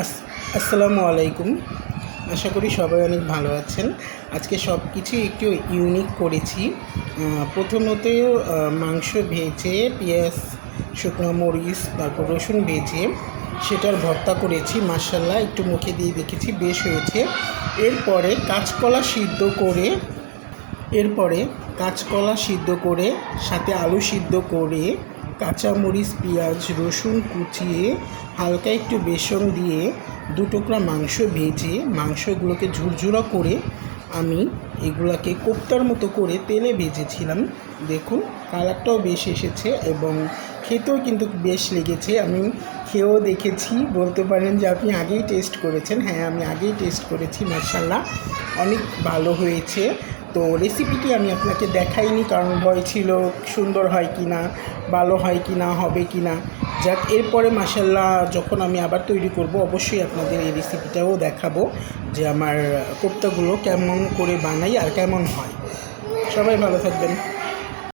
আসসালামু আলাইকুম। আশা করি সবাই অনেক ভালো আছেন। আজকে সব কিছুই একটু ইউনিক করেছি। প্রথমত মাংস ভেজে পেঁয়াজ, শুকনো মরিচ, তারপর রসুন ভেজে সেটার ভর্তা করেছি। মাশাআল্লাহ একটু মুখে দিয়ে দেখেছি, বেশ হয়েছে। এরপরে কাঁচকলা সিদ্ধ করে সাথে আলু সিদ্ধ করে কাঁচামরিচ, পেঁয়াজ, রসুন কুচিয়ে হালকা একটু বেসন দিয়ে 2 টুকরা মাংস ভেজে মাংসগুলোকে ঝুরঝুরা করে আমি এগুলাকে কোপ্তার মতো করে তেলে ভেজেছিলাম। দেখুন কালারটাও বেশ এসেছে এবং খেতেও কিন্তু বেশ লেগেছে। আমি খেয়েও দেখেছি, বলতে পারেন যে আপনি আগেই টেস্ট করেছেন। হ্যাঁ, আমি আগেই টেস্ট করেছি। মাশাআল্লাহ অনেক ভালো হয়েছে। তো রেসিপিটি আমি আপনাকে দেখাইনি, কারণ ভয় ছিল সুন্দর হয় কি না, ভালো হয় কি না, হবে কি না। যাক, এরপরে মাশাআল্লাহ যখন আমি আবার তৈরি করব অবশ্যই আপনাদের এই রেসিপিটাও দেখাবো যে আমার কোপ্তাগুলো কেমন করে বানাই আর কেমন হয়। সবাই ভালো থাকবেন।